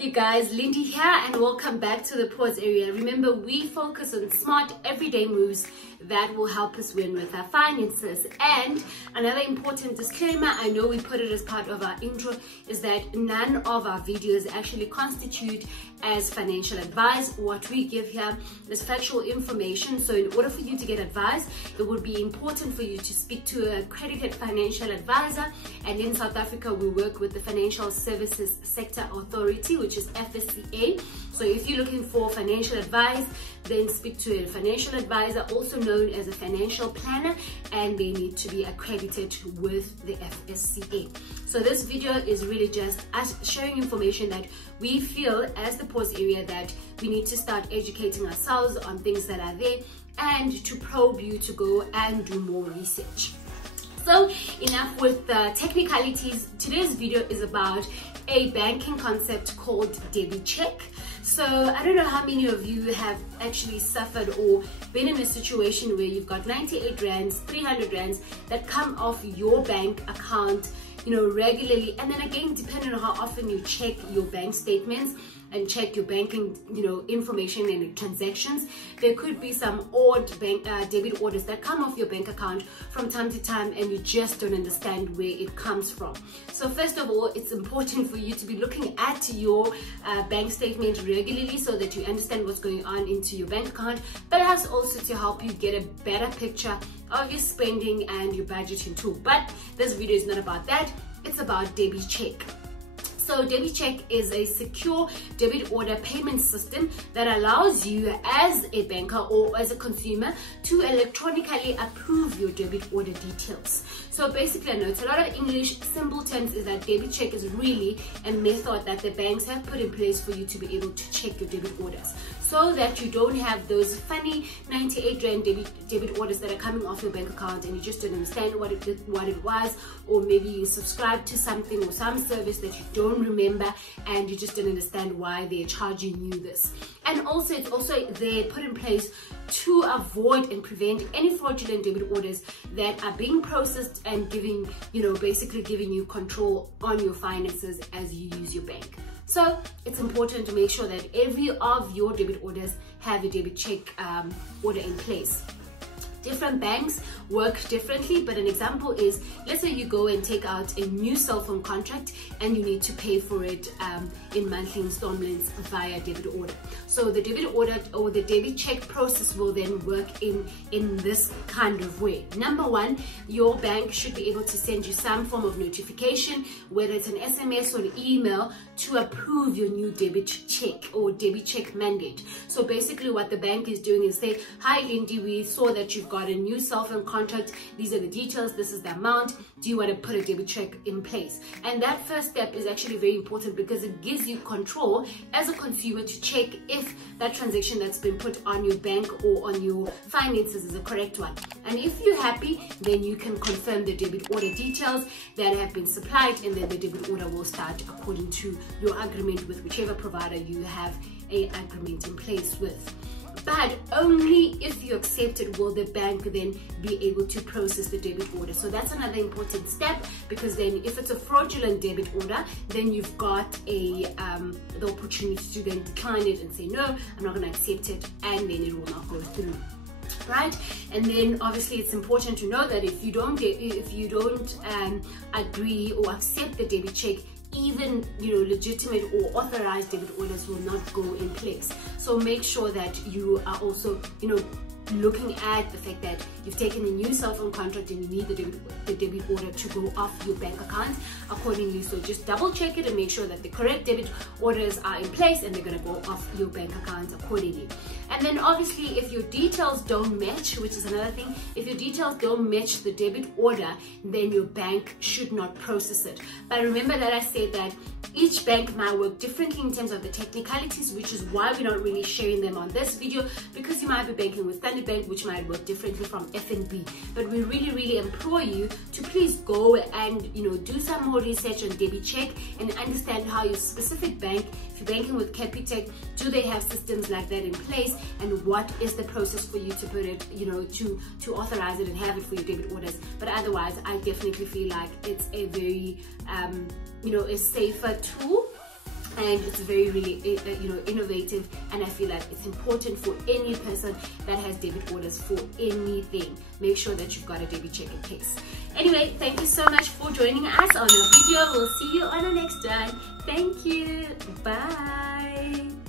up, you guys? Lindy here, and welcome back to the pause area. Remember, we focus on smart everyday moves that will help us win with our finances. And another important disclaimer, I know we put it as part of our intro, is that none of our videos actually constitute as financial advice. What we give here is factual information. So in order for you to get advice, it would be important for you to speak to a accredited financial advisor. And in South Africa, we work with the Financial Services Sector Authority, which is FSCA. So if you're looking for financial advice, then speak to a financial advisor, also known as a financial planner, and they need to be accredited with the FSCA. So this video is really just us sharing information that we feel as the pause area that we need to start educating ourselves on things that are there, and to probe you to go and do more research. So enough with the technicalities. Today's video is about a banking concept called DebiCheck. So I don't know how many of you have actually suffered or been in a situation where you've got 98 rands, 300 rands that come off your bank account, regularly. And then again, depending on how often you check your bank statements and check your banking, information and transactions, there could be some odd bank debit orders that come off your bank account from time to time, and you just don't understand where it comes from. So first of all, it's important for you to be looking at your bank statement regularly so that you understand what's going on into your bank account, but has also to help you get a better picture of your spending and your budgeting too. But this video is not about that, it's about DebiCheck. So DebiCheck is a secure debit order payment system that allows you as a banker or as a consumer to electronically approve your debit order details. So basically, I know it's a lot of English. Simple terms is that DebiCheck is really a method that the banks have put in place for you to be able to check your debit orders, so that you don't have those funny 98 rand debit orders that are coming off your bank account and you just don't understand what it was, or maybe you subscribe to something or some service that you don't remember and you just don't understand why they're charging you this. And also, it's also they put in place to avoid and prevent any fraudulent debit orders that are being processed and basically giving you control on your finances as you use your bank. So it's important to make sure that every of your debit orders have a DebiCheck order in place. Different banks work differently, but an example is, let's say you go and take out a new cell phone contract and you need to pay for it in monthly installments via debit order. So the debit order or the DebiCheck process will then work in this kind of way. Number one, your bank should be able to send you some form of notification, whether it's an SMS or an email, to approve your new DebiCheck or DebiCheck mandate. So basically what the bank is doing is say, hi Lindy, we saw that you've got a new cell phone contract, these are the details, this is the amount, do you want to put a DebiCheck in place? And that first step is actually very important because it gives you control as a consumer to check if that transaction that's been put on your bank or on your finances is a correct one. And if you're happy, then you can confirm the debit order details that have been supplied, and then the debit order will start according to your agreement with whichever provider you have an agreement in place with. But only if you accept it will the bank then be able to process the debit order. So that's another important step, because then if it's a fraudulent debit order, then you've got the opportunity to then decline it and say, no, I'm not going to accept it, and then it will not go through. Right? And then obviously it's important to know that if you don't agree or accept the DebiCheck, even legitimate or authorized debit orders will not go in place. So make sure that you are also looking at the fact that you've taken a new cell phone contract and you need the debit order to go off your bank account accordingly. So just double check it and make sure that the correct debit orders are in place and they're going to go off your bank account accordingly. And then obviously if your details don't match, which is another thing, if your details don't match the debit order, then your bank should not process it. But remember that I said that each bank might work differently in terms of the technicalities, which is why we're not really sharing them on this video, because you might be banking with Standard Bank, which might work differently from FNB. But we really implore you to please go and do some more research on DebiCheck and understand how your specific bank, if you're banking with Capitec, do they have systems like that in place, and what is the process for you to put it, to authorize it and have it for your debit orders. But otherwise, I definitely feel like it's a very a safer tool and it's very really innovative, and I feel like it's important for any person that has debit orders for anything. Make sure that you've got a DebiCheck in case. Anyway, thank you so much for joining us on our video. We'll see you on the next one. Thank you. Bye.